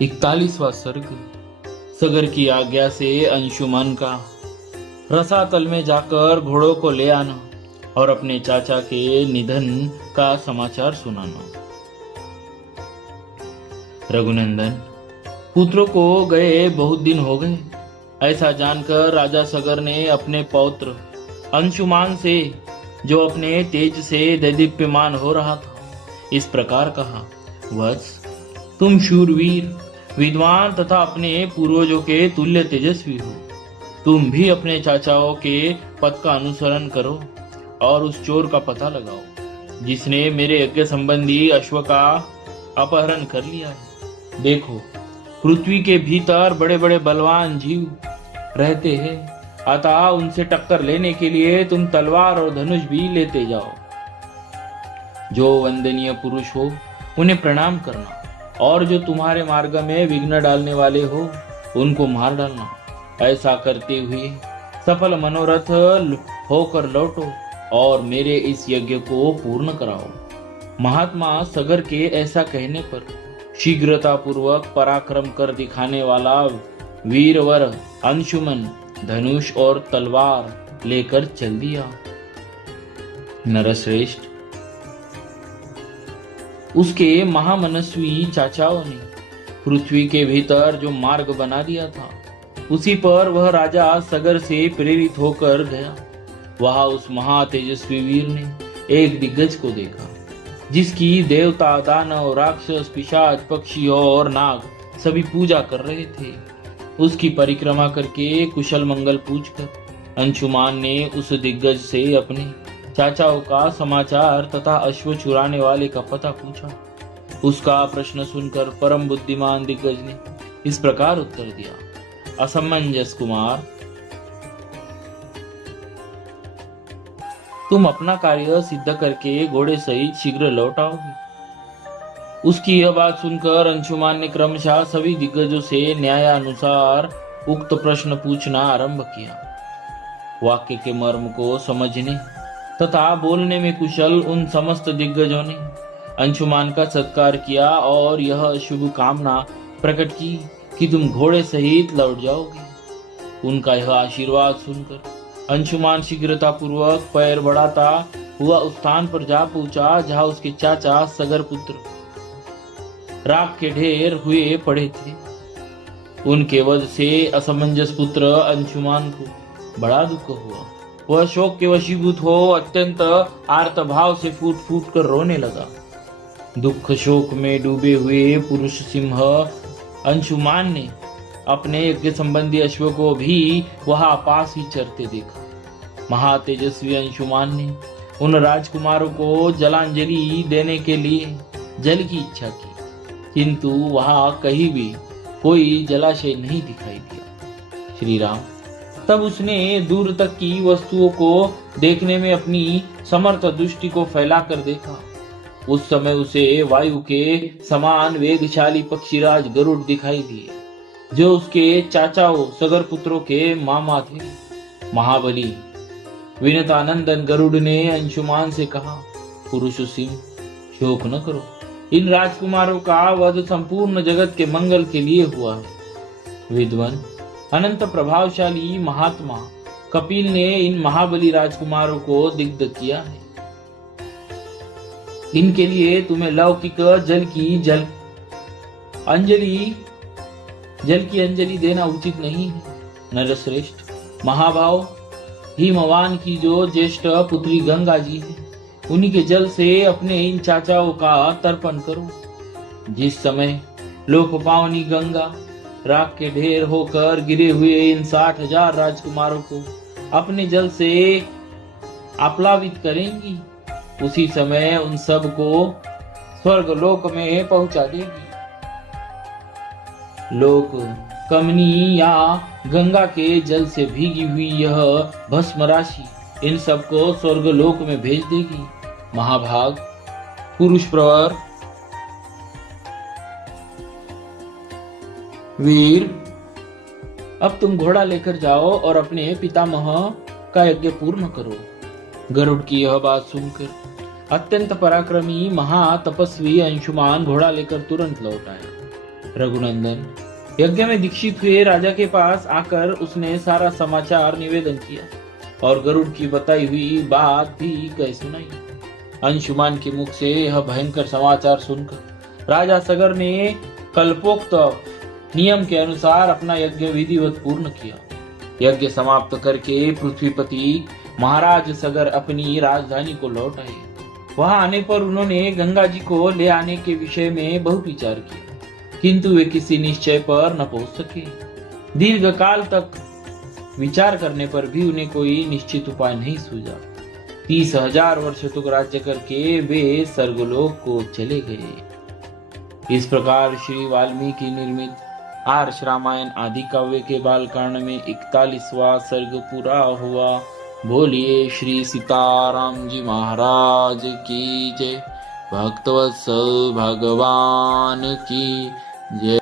41वां सर्ग। सगर की आज्ञा से अंशुमन का रसातल में जाकर घोड़ों को ले आना और अपने चाचा के निधन का समाचार सुनाना। रघुनंदन, पुत्रों को गए बहुत दिन हो गए। ऐसा जानकर राजा सगर ने अपने पौत्र अंशुमान से, जो अपने तेज से दैदीप्यमान हो रहा था, इस प्रकार कहा। वत्स, तुम शूरवीर, विद्वान तथा अपने पूर्वजों के तुल्य तेजस्वी हो। तुम भी अपने चाचाओं के पथ का अनुसरण करो और उस चोर का पता लगाओ जिसने मेरे यज्ञ संबंधी अश्व का अपहरण कर लिया है। देखो, पृथ्वी के भीतर बड़े बड़े बलवान जीव रहते हैं, अतः उनसे टक्कर लेने के लिए तुम तलवार और धनुष भी लेते जाओ। जो वंदनीय पुरुष हो उन्हें प्रणाम करना, और जो तुम्हारे मार्ग में विघ्न डालने वाले हो उनको मार डालना। ऐसा करते हुए सफल मनोरथ होकर लौटो और मेरे इस यज्ञ को पूर्ण कराओ। महात्मा सगर के ऐसा कहने पर शीघ्रता पूर्वक पराक्रम कर दिखाने वाला वीरवर अंशुमन धनुष और तलवार लेकर चल दिया। नरश्रेष्ठ, उसके महामनस्वी चाचाओं ने पृथ्वी के भीतर जो मार्ग बना दिया था, उसी पर वह राजा सगर से प्रेरित होकर गया। वहां उस महातेजस्वी वीर ने एक दिग्गज को देखा, जिसकी देवता, दानव, राक्षस, पिशाच, पक्षी और नाग सभी पूजा कर रहे थे। उसकी परिक्रमा करके कुशल मंगल पूछकर अंशुमान ने उस दिग्गज से अपने चाचाओं का समाचार तथा अश्व चुराने वाले का पता पूछा। उसका प्रश्न सुनकर परम बुद्धिमान दिग्गज ने इस प्रकार उत्तर दिया। असमंजस कुमार, तुम अपना कार्य सिद्ध करके घोड़े सहित शीघ्र लौट आओगे। उसकी यह बात सुनकर अंशुमान ने क्रमशः सभी दिग्गजों से न्यायानुसार उक्त प्रश्न पूछना आरंभ किया। वाक्य के मर्म को समझने तथा बोलने में कुशल उन समस्त दिग्गजों ने अंशुमान का सत्कार किया और यह शुभ कामना प्रकट की कि तुम घोड़े सहित लौट जाओगे। उनका यह आशीर्वाद सुनकर अंशुमान शीघ्रता पूर्वक पैर बढ़ाता हुआ उस स्थान पर जा पहुंचा जहां उसके चाचा सगर पुत्र राख के ढेर हुए पड़े थे। उनके वध से असमंजस पुत्र अंशुमान को बड़ा दुख हुआ। वह शोक के वशीभूत हो अत्यंत आर्त भाव से फूट फूट कर रोने लगा। दुख शोक में डूबे हुए पुरुष सिंह अंशुमान ने अपने यज्ञ संबंधी अश्व को भी वहां पास ही चरते देखा। महातेजस्वी अंशुमान ने उन राजकुमारों को जलांजलि देने के लिए जल की इच्छा की, किंतु वहां कहीं भी कोई जलाशय नहीं दिखाई दिया। श्री राम, तब उसने दूर तक की वस्तुओं को देखने में अपनी समर्थ दृष्टि को फैलाकर देखा। उस समय उसे वायु के समान वेगशाली पक्षीराज गरुड़ दिखाई दिए, जो उसके चाचाओं सगर पुत्रों के मामा थे। महाबली विनतानंदन गरुड़ ने अंशुमान से कहा, पुरुष सिंह, शोक न करो। इन राजकुमारों का वध संपूर्ण जगत के मंगल के लिए हुआ है। विद्वान अनंत प्रभावशाली महात्मा कपिल ने इन महाबली राजकुमारों को दिग्ध किया है। इनके लिए तुम्हें लौकिक जल की अंजलि देना उचित नहीं है। नरश्रेष्ठ, महाभाव हिमवान की जो ज्येष्ठ पुत्री गंगा जी है, उन्हीं के जल से अपने इन चाचाओं का तर्पण करो। जिस समय लोक पावनी गंगा राख के ढेर होकर गिरे हुए इन 60,000 राजकुमारों को अपने जल से आप्लावित करेंगी, उसी समय उन सब को स्वर्ग लोक में पहुंचा देगी। लोक कमनी या गंगा के जल से भीगी हुई यह भस्म राशि इन सबको स्वर्ग लोक में भेज देगी। महाभाग पुरुष प्रवर वीर, अब तुम घोड़ा लेकर जाओ और अपने पितामह का यज्ञ पूर्ण करो। गरुड़ की यह बात सुनकर अत्यंत पराक्रमी महातपस्वी अंशुमान घोड़ा लेकर तुरंत लौट आया। रघुनंदन, यज्ञ में दीक्षित हुए राजा के पास आकर उसने सारा समाचार निवेदन किया और गरुड़ की बताई हुई बात भी कह सुनाई। अंशुमान के मुख से यह भयंकर समाचार सुनकर राजा सगर ने कल्पोक्त नियम के अनुसार अपना यज्ञ विधिवत पूर्ण किया। यज्ञ समाप्त करके पृथ्वीपति महाराज सगर अपनी राजधानी को लौट आए। वहां आने पर उन्होंने गंगा जी को ले आने के विषय में बहुत विचार किया, किंतु वे किसी निश्चय पर न पहुंच सके। दीर्घ काल तक विचार करने पर भी उन्हें कोई निश्चित उपाय नहीं सूझा। 30,000 वर्ष तक राज्य करके वे स्वर्गलोक को चले गए। इस प्रकार श्री वाल्मीकि निर्मित आर्ष रामायण आदि काव्य के बालकांड में 41वां सर्ग पूरा हुआ। बोलिए श्री सीताराम जी महाराज की जय। भक्तवत्सल भगवान की जय।